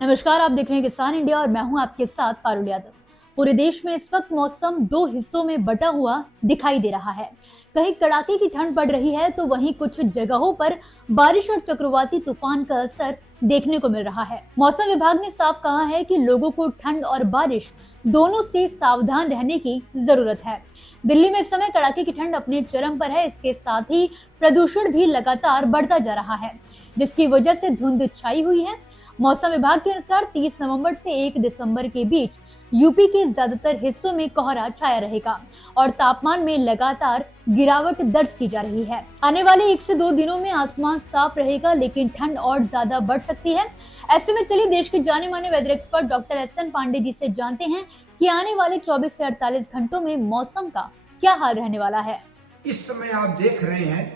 नमस्कार, आप देख रहे हैं किसान इंडिया और मैं हूं आपके साथ पारुल यादव। पूरे देश में इस वक्त मौसम दो हिस्सों में बटा हुआ दिखाई दे रहा है। कहीं कड़ाके की ठंड पड़ रही है तो वहीं कुछ जगहों पर बारिश और चक्रवाती तूफान का असर देखने को मिल रहा है। मौसम विभाग ने साफ कहा है कि लोगों को ठंड और बारिश दोनों से सावधान रहने की जरूरत है। दिल्ली में इस समय कड़ाके की ठंड अपने चरम पर है। इसके साथ ही प्रदूषण भी लगातार बढ़ता जा रहा है, जिसकी वजह से धुंध छाई हुई है। मौसम विभाग के अनुसार 30 नवंबर से 1 दिसंबर के बीच यूपी के ज्यादातर हिस्सों में कोहरा छाया रहेगा और तापमान में लगातार गिरावट दर्ज की जा रही है। आने वाले 1 से 2 दिनों में आसमान साफ रहेगा, लेकिन ठंड और ज्यादा बढ़ सकती है। ऐसे में चलिए देश के जाने माने weather expert doctor S N. Pandey ji से जानते हैं कि आने वाले 24 से 48 घंटों में मौसम का क्या हाल रहने वाला है। इस समय आप देख रहे हैं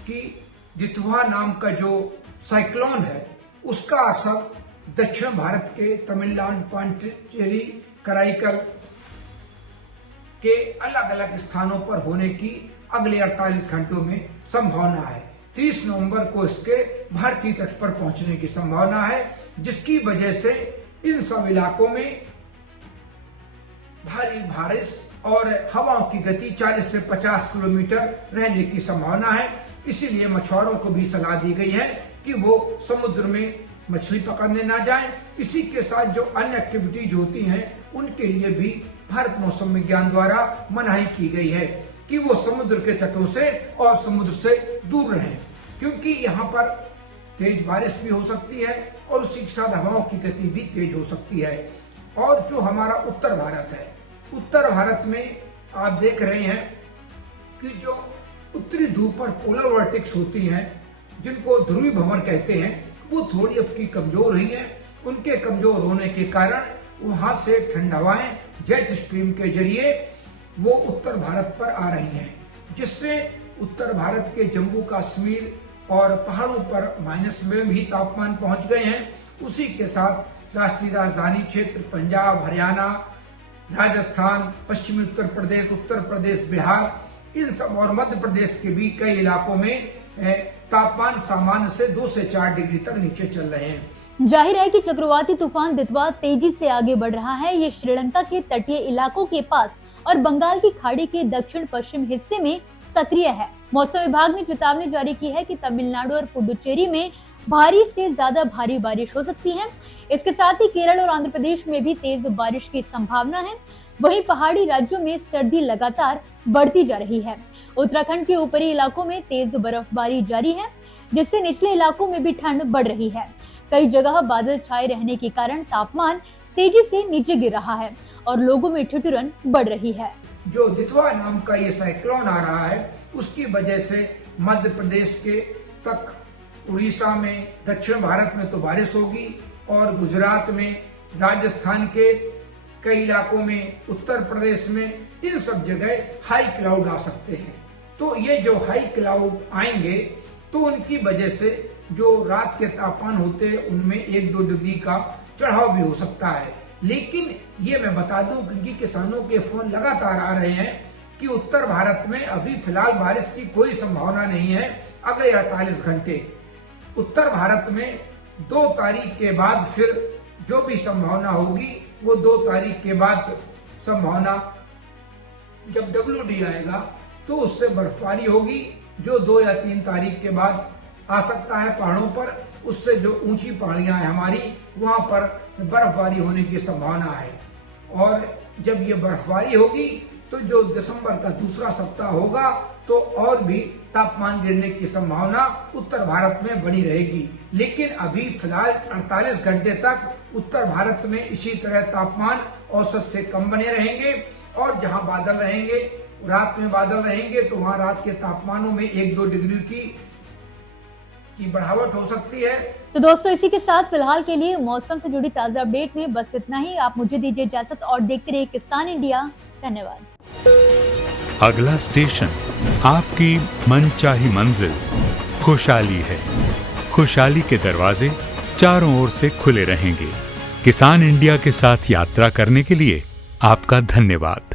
कि दितवा नाम का जो साइक्लोन है उसका असर दक्षिण भारत के तमिलनाडु, पांडिचेरी, कराईकल के अलग अलग स्थानों पर होने की अगले 48 घंटों में संभावना है। 30 नवंबर को इसके भारतीय तट पर पहुंचने की संभावना है, जिसकी वजह से इन सब इलाकों में भारी बारिश और हवाओं की गति 40 से 50 किलोमीटर रहने की संभावना है। इसीलिए मछुआरों को भी सलाह दी गई है कि वो समुद्र में मछली पकड़ने ना जाएं। इसी के साथ जो अन्य एक्टिविटीज होती हैं उनके लिए भी भारत मौसम विज्ञान द्वारा मनाही की गई है कि वो समुद्र के तटों से और समुद्र से दूर रहें, क्योंकि यहाँ पर तेज बारिश भी हो सकती है और उसी के साथ हवाओं की गति भी तेज हो सकती है। और जो हमारा उत्तर भारत है, उत्तर भारत में आप देख रहे हैं कि जो उत्तरी ध्रुव पर पोलर वर्टेक्स होती हैं, जिनको ध्रुवीय भंवर कहते हैं, वो थोड़ी अब की कमजोर हुई हैं। उनके कमजोर होने के कारण वहां से ठंड हवाएं जेट स्ट्रीम के जरिए वो उत्तर भारत पर आ रही हैं, जिससे उत्तर भारत के जम्मू कश्मीर और पहाड़ों पर माइनस में भी तापमान पहुंच गए हैं। उसी के साथ राष्ट्रीय राजधानी क्षेत्र पंजाब, हरियाणा, राजस्थान, पश्चिमी उत्तर प्रदेश, बिहार, इन सब और मध्य प्रदेश के भी कई इलाकों में तापमान सामान्य से 2 से 4 डिग्री तक नीचे चल रहे हैं। जाहिर है कि चक्रवाती तूफान दितवा तेजी से आगे बढ़ रहा है। ये श्रीलंका के तटीय इलाकों के पास और बंगाल की खाड़ी के दक्षिण पश्चिम हिस्से में सक्रिय है। मौसम विभाग ने चेतावनी जारी की है कि तमिलनाडु और पुडुचेरी में भारी से ज्यादा भारी बारिश हो सकती है। इसके साथ ही केरल और आंध्र प्रदेश में भी तेज बारिश की संभावना है। वहीं पहाड़ी राज्यों में सर्दी लगातार बढ़ती जा रही है। उत्तराखंड के ऊपरी इलाकों में तेज बर्फबारी जारी है, जिससे निचले इलाकों में भी ठंड बढ़ रही है। कई जगह बादल छाए रहने के कारण तापमान तेजी से नीचे गिर रहा है और लोगों में ठिठुरन बढ़ रही है। जो दितवा नाम का ये साइक्लोन आ रहा है, उसकी वजह से मध्य प्रदेश के तक, उड़ीसा में, दक्षिण भारत में तो बारिश होगी और गुजरात में, राजस्थान के कई इलाकों में, उत्तर प्रदेश में, इन सब जगह हाई क्लाउड आ सकते हैं। तो ये जो हाई क्लाउड आएंगे तो उनकी वजह से जो रात के तापमान होते हैं उनमें 1-2 डिग्री का चढ़ाव भी हो सकता है। लेकिन ये मैं बता दूं, क्योंकि किसानों के फोन लगातार आ रहे हैं कि उत्तर भारत में अभी फिलहाल बारिश की कोई संभावना नहीं है अगले 48 घंटे। उत्तर भारत में 2 तारीख के बाद फिर जो भी संभावना होगी वो 2 तारीख के बाद संभावना, जब WD आएगा तो उससे बर्फबारी होगी, जो 2 या 3 तारीख के बाद आ सकता है पहाड़ों पर। उससे जो ऊंची पहाड़ियां हैं हमारी, वहां पर बर्फबारी होने की संभावना है। और जब ये बर्फबारी होगी तो जो दिसंबर का दूसरा सप्ताह होगा तो और भी तापमान गिरने की संभावना उत्तर भारत में बनी रहेगी। लेकिन अभी फिलहाल 48 घंटे तक उत्तर भारत में इसी तरह तापमान औसत से कम बने रहेंगे और जहां बादल रहेंगे, रात में बादल रहेंगे, तो वहां रात के तापमानों में 1-2 डिग्री की बढ़ावट हो सकती है। तो दोस्तों, इसी के साथ फिलहाल के लिए मौसम से जुड़ी ताजा अपडेट में बस इतना ही। आप मुझे दीजिए इजाजत और देखते रहिए किसान इंडिया। धन्यवाद। अगला स्टेशन आपकी मनचाही मंजिल खुशहाली है। खुशहाली के दरवाजे चारों ओर से खुले रहेंगे। किसान इंडिया के साथ यात्रा करने के लिए आपका धन्यवाद।